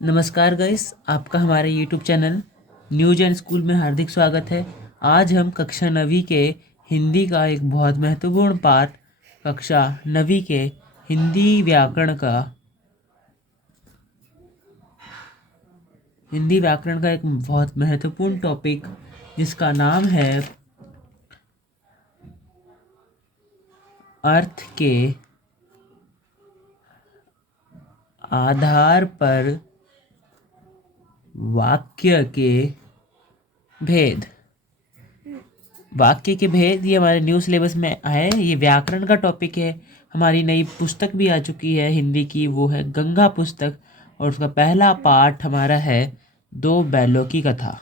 नमस्कार गाइस, आपका हमारे YouTube channel news and school में हार्दिक स्वागत है। आज हम कक्षा 9वीं के हिंदी का एक बहुत महत्वपूर्ण पाठ कक्षा 9वीं के हिंदी व्याकरण का एक बहुत महत्वपूर्ण टॉपिक जिसका नाम है अर्थ के आधार पर वाक्य के भेद। वाक्य के भेद ये हमारे न्यू सिलेबस में है। ये व्याकरण का टॉपिक है। हमारी नई पुस्तक भी आ चुकी है हिंदी की, वो है गंगा पुस्तक, और उसका पहला पाठ हमारा है दो बैलों की कथा।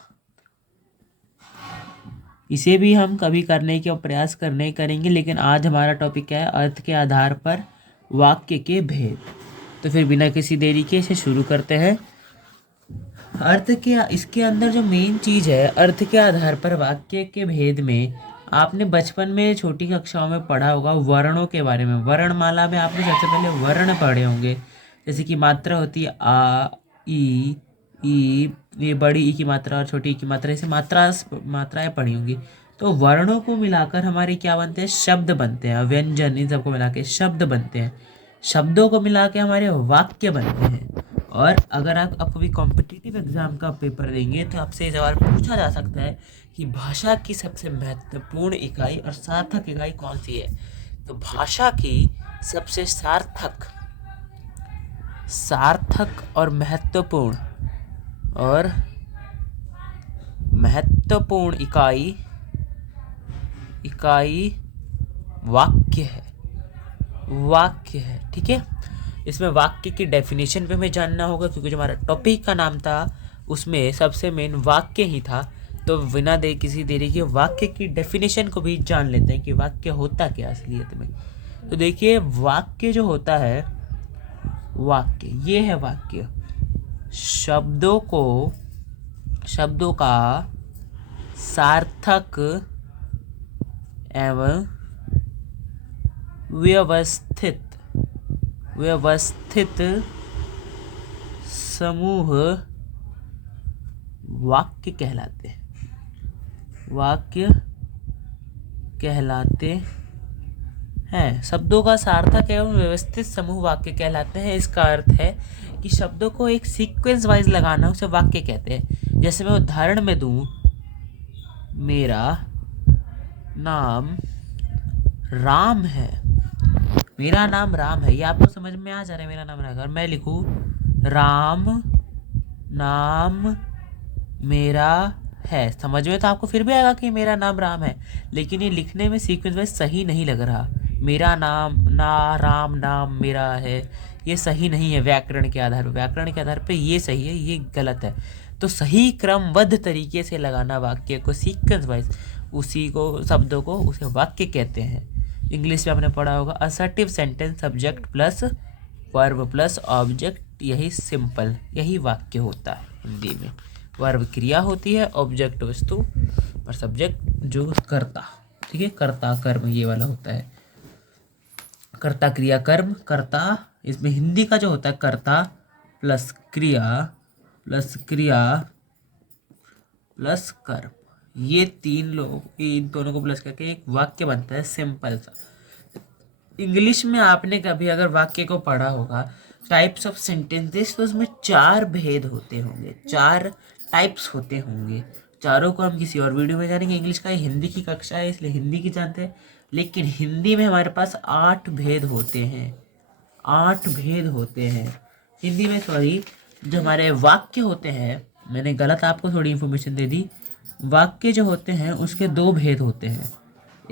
इसे भी हम कभी करने के प्रयास करने करेंगे, लेकिन आज हमारा टॉपिक है अर्थ के आधार पर वाक्य के भेद। तो फिर बिना किसी देरी के इसे शुरू करते हैं। अर्थ के इसके अंदर जो मेन चीज़ है, अर्थ के आधार पर वाक्य के भेद में, आपने बचपन में छोटी कक्षाओं में पढ़ा होगा वर्णों के बारे में। वर्णमाला में आपने सबसे पहले वर्ण पढ़े होंगे, जैसे कि मात्रा होती है आ, ई, ये बड़ी ई की मात्रा और छोटी ई की मात्रा, ऐसे मात्राएं पढ़ी होंगी। तो वर्णों को मिलाकर हमारे क्या बनते हैं? शब्द बनते हैं। व्यंजन, इन सबको मिला के शब्द बनते हैं। शब्दों को मिला के हमारे वाक्य बनते हैं। और अगर आप कभी कॉम्पिटिटिव एग्जाम का पेपर देंगे तो आपसे ये सवाल पूछा जा सकता है कि भाषा की सबसे महत्वपूर्ण इकाई और सार्थक इकाई कौन सी है? तो भाषा की सबसे सार्थक और महत्वपूर्ण इकाई वाक्य है। ठीक है, इसमें वाक्य की डेफिनेशन पे हमें जानना होगा, क्योंकि जो हमारा टॉपिक का नाम था उसमें सबसे मेन वाक्य ही था। तो बिना किसी देरी के वाक्य की डेफिनेशन को भी जान लेते हैं कि वाक्य होता क्या असलियत में। तो देखिए, वाक्य जो होता है, ये है वाक्य। शब्दों का सार्थक एवं व्यवस्थित समूह वाक्य कहलाते हैं। शब्दों का सार्थक एवं व्यवस्थित समूह वाक्य कहलाते हैं। इसका अर्थ है कि शब्दों को एक सीक्वेंस वाइज लगाना, उसे वाक्य कहते हैं। जैसे मैं उदाहरण में दूं, मेरा नाम राम है। मेरा नाम राम है, ये आपको समझ में आ जा रहा है। मेरा नाम राम है, और मैं लिखूं राम नाम मेरा है, समझ में तो आपको फिर भी आएगा कि मेरा नाम राम है, लेकिन ये लिखने में सीक्वेंस वाइज सही नहीं लग रहा। मेरा राम नाम मेरा है, ये सही नहीं है। व्याकरण के आधार पे ये सही है, ये गलत है। तो सही क्रमबद्ध तरीके से लगाना वाक्य को, सीक्वेंस वाइज, उसी को शब्दों को, उसे वाक्य कहते हैं। इंग्लिश में आपने पढ़ा होगा assertive sentence, subject plus verb plus object, यही वाक्य होता है हिंदी में। वर्ब क्रिया होती है, ऑब्जेक्ट वस्तु, और सब्जेक्ट जो कर्ता। ठीक है, कर्ता कर्म ये वाला होता है। कर्ता क्रिया कर्म, कर्ता इसमें हिंदी का जो होता है कर्ता प्लस क्रिया प्लस कर्म, ये इन दोनों को प्लस करके एक वाक्य बनता है, सिंपल सा। इंग्लिश में आपने कभी अगर वाक्य को पढ़ा होगा, टाइप्स ऑफ सेंटेंसेस, तो उसमें 4 भेद होते होंगे, 4 टाइप्स होते होंगे। चारों को हम किसी और वीडियो में जानेंगे। इंग्लिश का हिंदी की कक्षा है, इसलिए हिंदी की जानते हैं, लेकिन हिंदी में हमारे पास 8 भेद होते हैं। 8 भेद होते हैं हिंदी में। सॉरी, जो हमारे वाक्य होते हैं, मैंने गलत आपको थोड़ी इन्फॉर्मेशन दे दी। वाक्य जो होते हैं उसके 2 भेद होते हैं।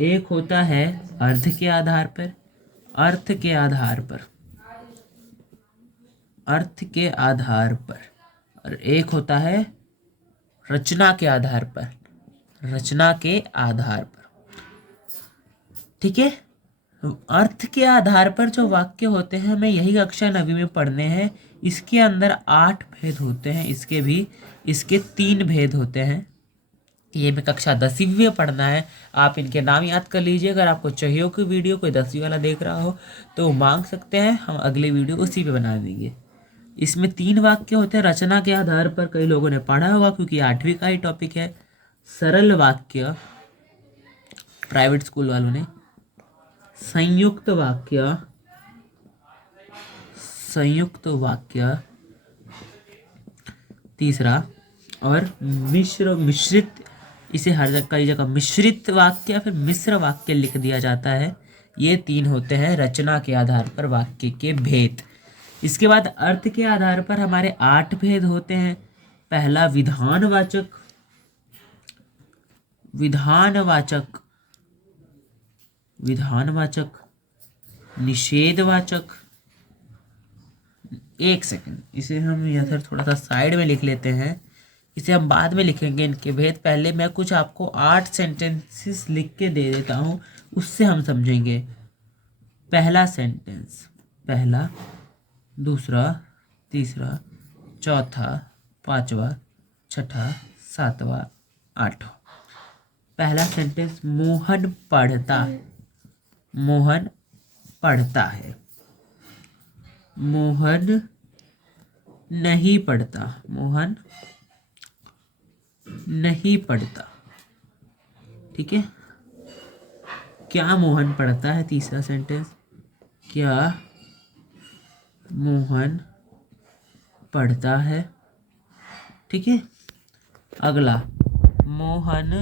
एक होता है अर्थ के आधार पर, और एक होता है रचना के आधार पर। ठीक है, अर्थ के आधार पर जो वाक्य होते हैं, हमें यही कक्षा 9वीं में पढ़ने हैं। इसके अंदर 8 भेद होते हैं, इसके 3 भेद होते हैं। ये में कक्षा 10वीं में पढ़ना है। आप इनके नाम याद कर लीजिए। अगर आपको चाहिए कि वीडियो कोई 10वीं वाला देख रहा हो तो मांग सकते हैं, हम अगले वीडियो उसी पे बना देंगे। इसमें 3 वाक्य होते हैं रचना के आधार पर, कई लोगों ने पढ़ा होगा क्योंकि 8वीं का ही टॉपिक है। सरल वाक्य, प्राइवेट स्कूल वालों ने। संयुक्त वाक्य, संयुक्त वाक्य तीसरा। और मिश्रित, इसे हर जगह कई जगह मिश्रित वाक्य या फिर मिश्र वाक्य लिख दिया जाता है। ये 3 होते हैं रचना के आधार पर वाक्य के भेद। इसके बाद अर्थ के आधार पर हमारे 8 भेद होते हैं। पहला विधानवाचक, विधानवाचक, विधानवाचक, निषेधवाचक। एक सेकंड, इसे हम इधर थोड़ा सा साइड में लिख लेते हैं, इसे हम बाद में लिखेंगे इनके भेद। पहले मैं कुछ आपको 8 सेंटेंसेस लिख के दे देता हूँ, उससे हम समझेंगे। पहला सेंटेंस, पहला, दूसरा, तीसरा, चौथा, पांचवा, छठा, सातवां, आठवां। पहला सेंटेंस, मोहन पढ़ता, मोहन पढ़ता है। मोहन नहीं पढ़ता, मोहन नहीं पढ़ता। ठीक है। क्या मोहन पढ़ता है, तीसरा सेंटेंस, क्या मोहन पढ़ता है। ठीक है। अगला, मोहन,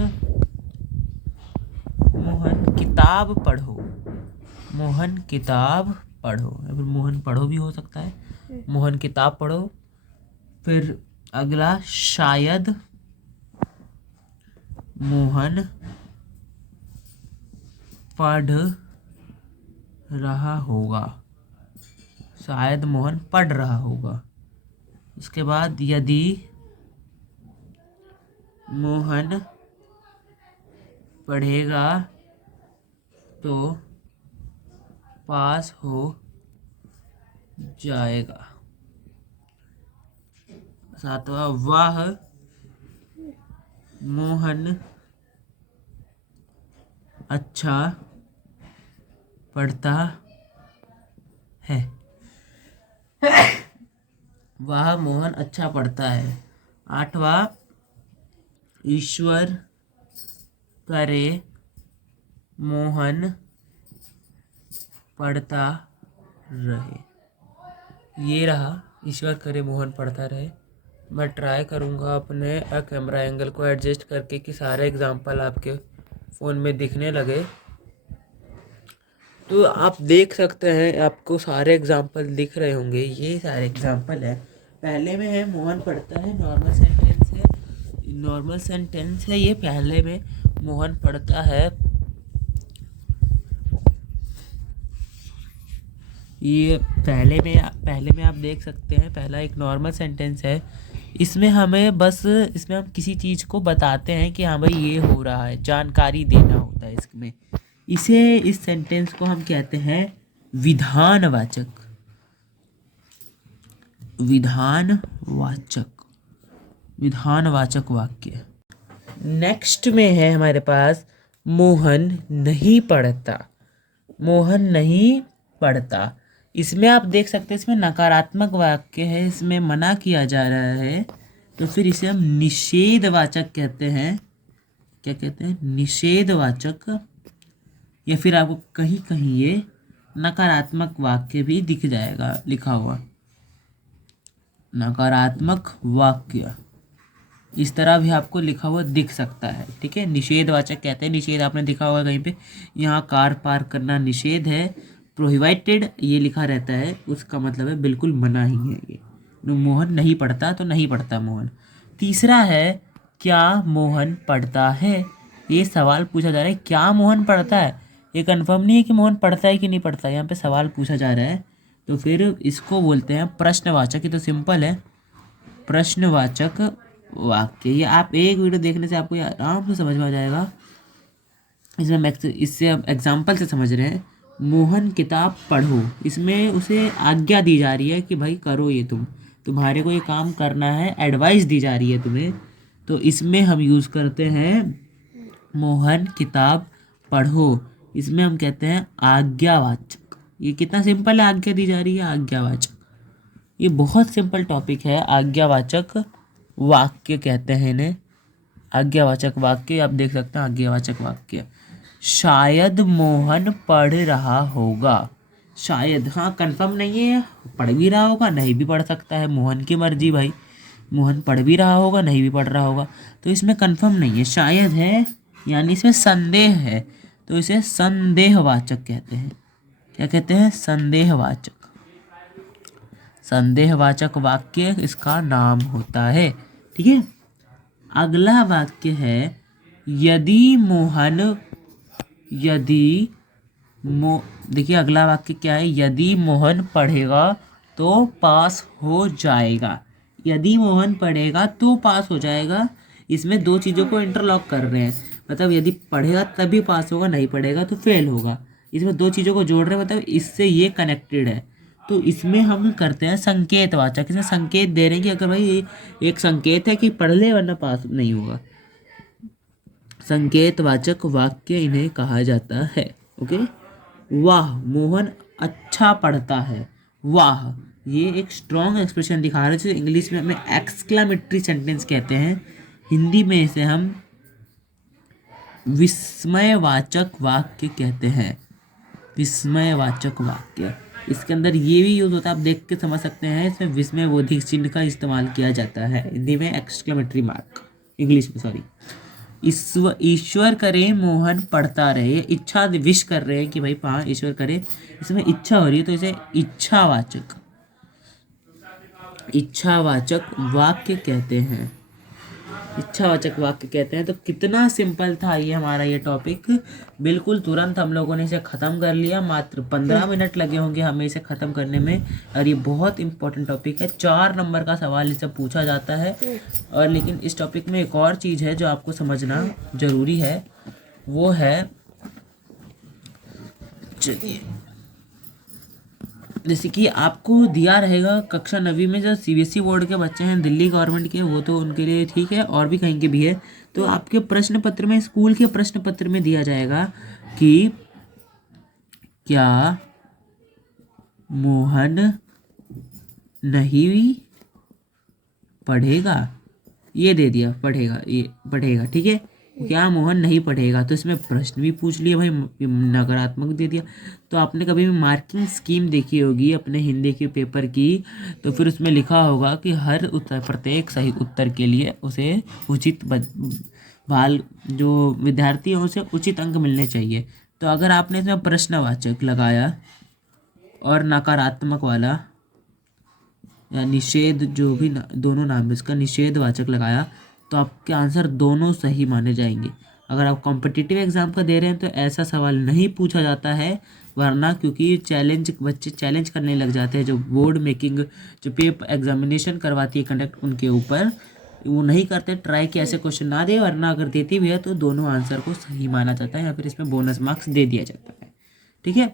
मोहन किताब पढ़ो, मोहन किताब पढ़ो, या फिर मोहन पढ़ो भी हो सकता है। मोहन किताब पढ़ो। फिर अगला, शायद मोहन पढ़ रहा होगा, शायद मोहन पढ़ रहा होगा। उसके बाद, यदि मोहन पढ़ेगा तो पास हो जाएगा। सातवां, वह मोहन अच्छा पढ़ता है, वह मोहन अच्छा पढ़ता है। आठवां, ईश्वर करे मोहन पढ़ता रहे। ये रहा, ईश्वर करे मोहन पढ़ता रहे। मैं ट्राई करूँगा अपने कैमरा एंगल को एडजस्ट करके कि सारे एग्जाम्पल आपके फ़ोन में दिखने लगे। तो आप देख सकते हैं, आपको सारे एग्जाम्पल दिख रहे होंगे। ये सारे एग्जाम्पल है। पहले में है मोहन पढ़ता है, नॉर्मल सेंटेंस है, नॉर्मल सेंटेंस है ये। पहले में मोहन पढ़ता है, ये पहले में आप देख सकते हैं, पहला एक नॉर्मल सेंटेंस है। इसमें हमें बस, इसमें हम किसी चीज़ को बताते हैं कि हाँ भाई ये हो रहा है, जानकारी देना होता है इसमें। इस सेंटेंस को हम कहते हैं विधानवाचक, विधानवाचक, विधानवाचक वाक्य। नेक्स्ट में है हमारे पास मोहन नहीं पढ़ता, मोहन नहीं पढ़ता। इसमें आप देख सकते हैं, इसमें नकारात्मक वाक्य है, इसमें मना किया जा रहा है, तो फिर इसे हम निषेधवाचक कहते हैं। क्या कहते हैं, निषेधवाचक। या फिर आपको कहीं कहीं ये नकारात्मक वाक्य भी दिख जाएगा लिखा हुआ, नकारात्मक वाक्य इस तरह भी आपको लिखा हुआ दिख सकता है। ठीक है। निषेधवाचक कहते हैं, निषेध आपने दिखा होगा कहीं पे, यहाँ कार पार्क करना निषेध है, प्रोहिबिटेड ये लिखा रहता है, उसका मतलब है बिल्कुल मना ही है ये। मोहन नहीं पढ़ता तो नहीं पढ़ता मोहन। तीसरा है, क्या मोहन पढ़ता है। ये सवाल पूछा जा रहा है, क्या मोहन पढ़ता है। ये कंफर्म नहीं है कि मोहन पढ़ता है कि नहीं पढ़ता, यहाँ पे सवाल पूछा जा रहा है, तो फिर इसको बोलते हैं प्रश्नवाचक। ये तो सिंपल है, प्रश्नवाचक वाक्य। ये आप एक वीडियो देखने से आपको आराम से समझ में आ जाएगा। इसमें इससे अब एग्जाम्पल से समझ रहे हैं। मोहन किताब पढ़ो, इसमें उसे आज्ञा दी जा रही है कि भाई करो ये, तुम्हारे को ये काम करना है, एडवाइस दी जा रही है तुम्हें। तो इसमें हम यूज़ करते हैं मोहन किताब पढ़ो, इसमें हम कहते हैं आज्ञावाचक। ये कितना सिंपल है, आज्ञा दी जा रही है, आज्ञावाचक। ये बहुत सिंपल टॉपिक है। आज्ञावाचक वाक्य कहते हैं इन्हें, आज्ञावाचक वाक्य। आप देख सकते हैं आज्ञावाचक वाक्य। शायद मोहन पढ़ रहा होगा। शायद, हाँ कंफर्म नहीं है, पढ़ भी रहा होगा नहीं भी पढ़ सकता है, मोहन की मर्जी भाई। मोहन पढ़ भी रहा होगा नहीं भी पढ़ रहा होगा, तो इसमें कंफर्म नहीं है, शायद है, यानी इसमें संदेह है, तो इसे संदेहवाचक कहते हैं। क्या कहते हैं? संदेहवाचक। संदेहवाचक वाक्य इसका नाम होता है। ठीक है, अगला वाक्य है यदि मोहन, देखिए अगला वाक्य क्या है? यदि मोहन पढ़ेगा तो पास हो जाएगा। यदि मोहन पढ़ेगा तो पास हो जाएगा, इसमें दो चीज़ों को इंटरलॉक कर रहे हैं। मतलब यदि पढ़ेगा तभी पास होगा, नहीं पढ़ेगा तो फेल होगा। इसमें दो चीज़ों को जोड़ रहे हैं, मतलब इससे ये कनेक्टेड है। तो इसमें हम करते हैं संकेतवाचक। इसमें संकेत दे रहे हैं कि अगर भाई एक संकेत है कि पढ़ ले वरना पास नहीं होगा। संकेतवाचक वाक्य इन्हें कहा जाता है। ओके, वाह मोहन अच्छा पढ़ता है। वाह, ये एक स्ट्रॉन्ग एक्सप्रेशन दिखा रहा है, जिसे इंग्लिश में हमें एक्सक्लामेटरी सेंटेंस कहते हैं। हिंदी में इसे हम विस्मयवाचक वाक्य कहते हैं। विस्मयवाचक वाक्य, इसके अंदर ये भी यूज होता है, आप देख के समझ सकते हैं। इसमें विस्मयबोधक चिन्ह का इस्तेमाल किया जाता है हिंदी में, एक्सक्लेमेटरी मार्क, इंग्लिश में सॉरी। ईश्वर करे मोहन पढ़ता रहे, इच्छा विश कर रहे हैं कि भाई ईश्वर करे, इसमें इच्छा हो रही है तो इसे इच्छावाचक वाक्य कहते हैं। इच्छावाचक वाक्य कहते हैं। तो कितना सिंपल था ये हमारा ये टॉपिक, बिल्कुल तुरंत हम लोगों ने इसे ख़त्म कर लिया। मात्र 15 मिनट लगे होंगे हमें इसे ख़त्म करने में, और ये बहुत इंपॉर्टेंट टॉपिक है। 4 नंबर का सवाल इसे पूछा जाता है। और लेकिन इस टॉपिक में एक और चीज़ है जो आपको समझना ज़रूरी है, वो है, चलिए, जैसे कि आपको दिया रहेगा कक्षा 9वीं में, जो सीबीएसई बोर्ड के बच्चे हैं दिल्ली गवर्नमेंट के, वो तो उनके लिए ठीक है, और भी कहीं के भी है। तो आपके प्रश्न पत्र में, स्कूल के प्रश्न पत्र में दिया जाएगा कि क्या मोहन नहीं पढ़ेगा, ये दे दिया, पढ़ेगा, ये पढ़ेगा, ठीक है। क्या मोहन नहीं पढ़ेगा, तो इसमें प्रश्न भी पूछ लिया भाई, नकारात्मक दे दिया। तो आपने कभी भी मार्किंग स्कीम देखी होगी अपने हिंदी के पेपर की, तो फिर उसमें लिखा होगा कि हर उत्तर, प्रत्येक सही उत्तर के लिए उसे उचित जो विद्यार्थी है उसे उचित अंक मिलने चाहिए। तो अगर आपने इसमें प्रश्नवाचक लगाया और नकारात्मक वाला या निषेध, जो भी दोनों नाम है इसका, निषेधवाचक लगाया, तो आपके आंसर दोनों सही माने जाएंगे। अगर आप कॉम्पिटिटिव एग्जाम का दे रहे हैं तो ऐसा सवाल नहीं पूछा जाता है, वरना क्योंकि बच्चे चैलेंज करने लग जाते हैं, जो बोर्ड मेकिंग, जो पेपर एग्जामिनेशन करवाती है कंडक्ट, उनके ऊपर वो नहीं करते, ट्राई कि ऐसे क्वेश्चन ना दे, वरना अगर देती भी है तो दोनों आंसर को सही माना जाता है या फिर इसमें बोनस मार्क्स दे दिया जाता है। ठीक है,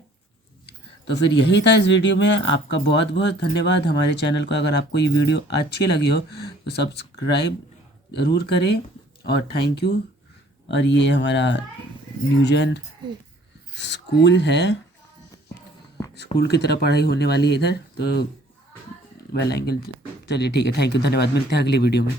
तो फिर यही था इस वीडियो में। आपका बहुत बहुत धन्यवाद। हमारे चैनल को अगर आपको ये वीडियो अच्छी लगी हो तो सब्सक्राइब ज़रूर करें, और थैंक यू। और ये हमारा न्यूजन स्कूल है, स्कूल की तरह पढ़ाई होने वाली है इधर, तो वेल एंगल। चलिए ठीक है, थैंक यू, धन्यवाद। मिलते हैं अगली वीडियो में।